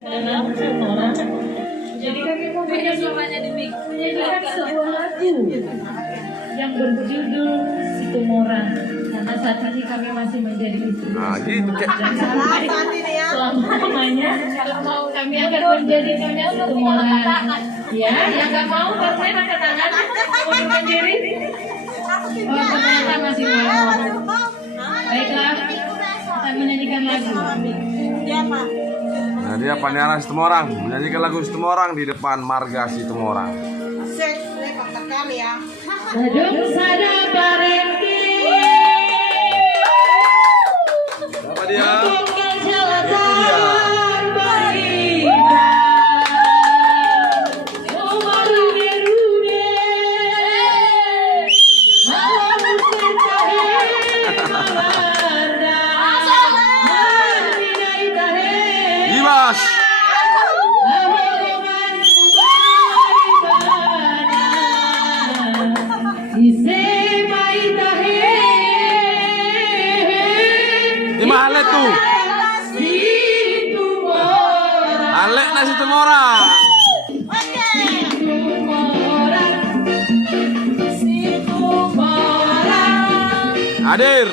Orang. Jadi kami mempunyai menyanyikan sebuah lagu yang berjudul Situmorang. Karena saat ini kami masih menjadi istri. Gitu Dan selamanya kami akan menjadi Situmorang. Ya, yang nggak mau bermain angkat tangan, mengundurkan diri. Oh, ternyata masih mau. Baiklah, kita menyanyikan lagu. Nah, dia Paniara Situmorang menyanyikan lagu Situmorang di depan marga Situmorang. Adung sada parenti. Siapa dia? Tinggal jalanan berita. Umar rude-rude. Malam bercahe melarda. Mandinai tahe. Dimas. Di mana tuh? Alek na Situmorang. Hadir.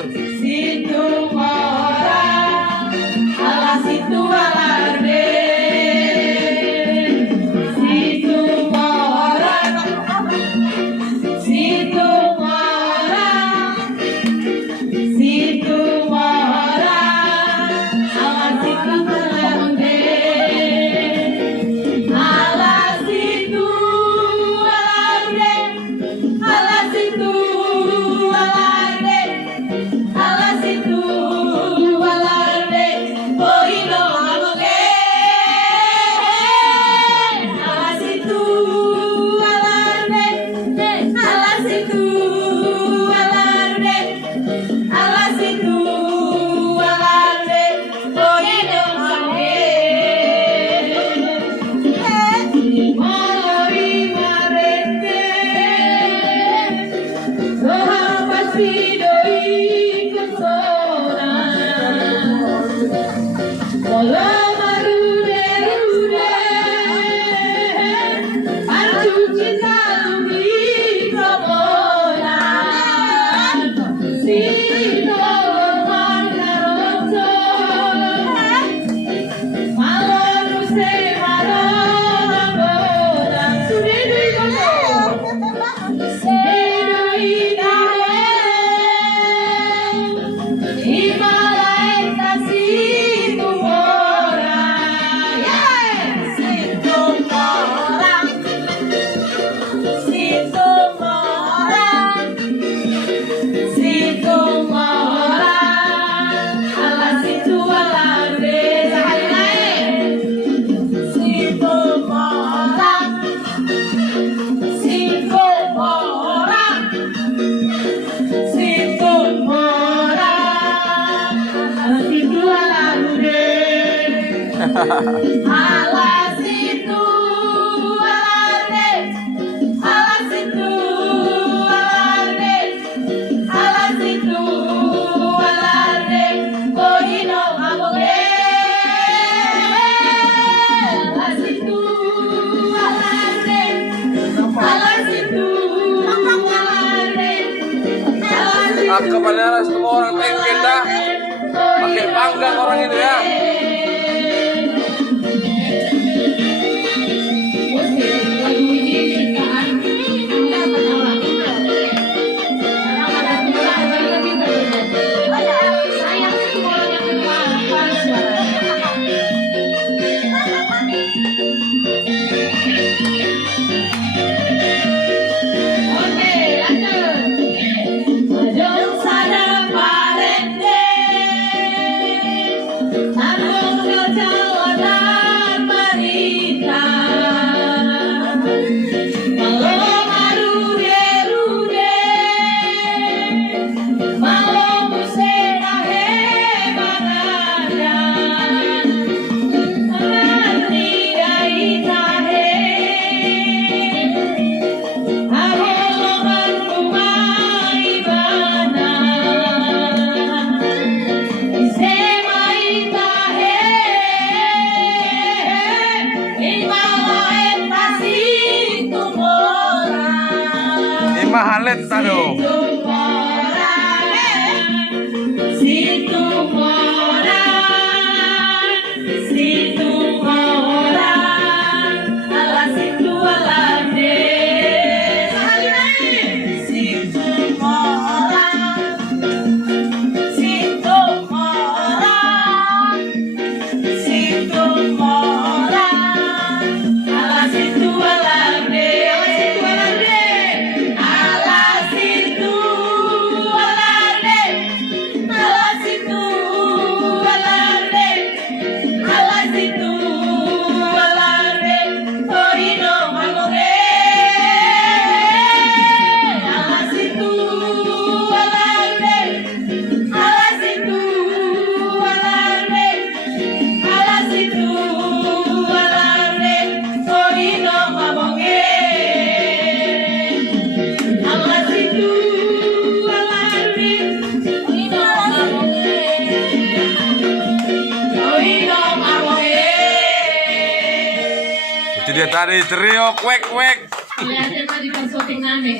Aku Paniara Situmorang tengkel dah. Pakai panggang orang itu ya. Ada ulit, aduh. Situ mora, ala situ alade. Sekali lagi. Situ mora, ala situ alade. Ala situ alade. Ala situ alade. Ala situ alade. Torino magore. Ala situ alade. Ala situ alade. Ala situ alade. Torino magore. Ala situ alade. Torino magore. Torino magore. Itu dia tadi trio kwek kwek. Lihatin tadi pas syuting namin.